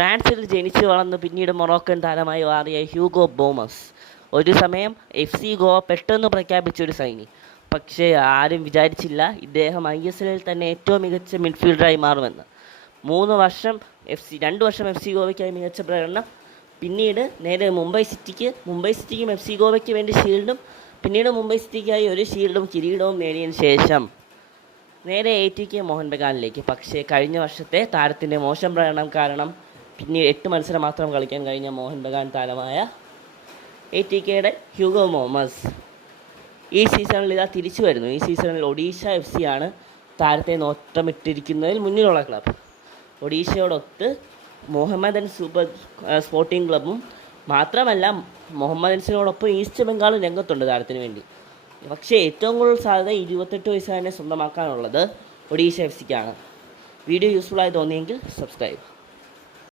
ഫ്രാൻസിൽ ജനിച്ചു വളർന്ന് പിന്നീട് മൊറോക്കൻ താരമായി മാറിയ ഹ്യൂഗോ ബോമസ് ഒരു സമയം FC ഗോവ പെട്ടെന്ന് പ്രഖ്യാപിച്ചൊരു സൈനി. പക്ഷേ ആരും വിചാരിച്ചില്ല ഇദ്ദേഹം ISLൽ തന്നെ ഏറ്റവും മികച്ച മിഡ്ഫീൽഡറായി മാറുമെന്ന്. 2 വർഷം FC ഗോവയ്ക്കായി മികച്ച പ്രകടനം. പിന്നീട് നേരെ മുംബൈ സിറ്റിക്കും FC ഗോവയ്ക്ക് വേണ്ടി ഷീൽഡും പിന്നീട് മുംബൈ സിറ്റിക്കായി ഒരു ഷീൽഡും കിരീടവും നേടിയതിനു ശേഷം നേരെ ATK മോഹൻ ബഗാനിലേക്ക്. പക്ഷേ കഴിഞ്ഞ വർഷത്തെ താരത്തിൻ്റെ മോശം പ്രകടനം കാരണം പിന്നീട് 8 മത്സരം മാത്രം കളിക്കാൻ കഴിഞ്ഞ മോഹൻ ബഗാൻ താരമായ ATKയുടെ ഹ്യൂഗോ ബോമസ് ഈ സീസണിൽ തിരിച്ചു വരുന്നു. ഈ സീസണിൽ ഒഡീഷ FC ആണ് താരത്തെ നോട്ടമിട്ടിരിക്കുന്നതിൽ മുന്നിലുള്ള ക്ലബ്. ഒഡീഷയോടൊത്ത് മുഹമ്മദൻ സ്പോർട്ടിംഗ് ക്ലബ്ബും മാത്രമല്ല, മുഹമ്മദൻസിനോടൊപ്പം ഈസ്റ്റ് ബംഗാളും രംഗത്തുണ്ട് താരത്തിന് വേണ്ടി. പക്ഷേ ഏറ്റവും കൂടുതൽ സാധ്യത 28 വയസ്സുകാരനെ സ്വന്തമാക്കാനുള്ളത് ഒഡീഷ FCക്കാണ്. വീഡിയോ യൂസ്ഫുള്ളായി തോന്നിയെങ്കിൽ സബ്സ്ക്രൈബ്.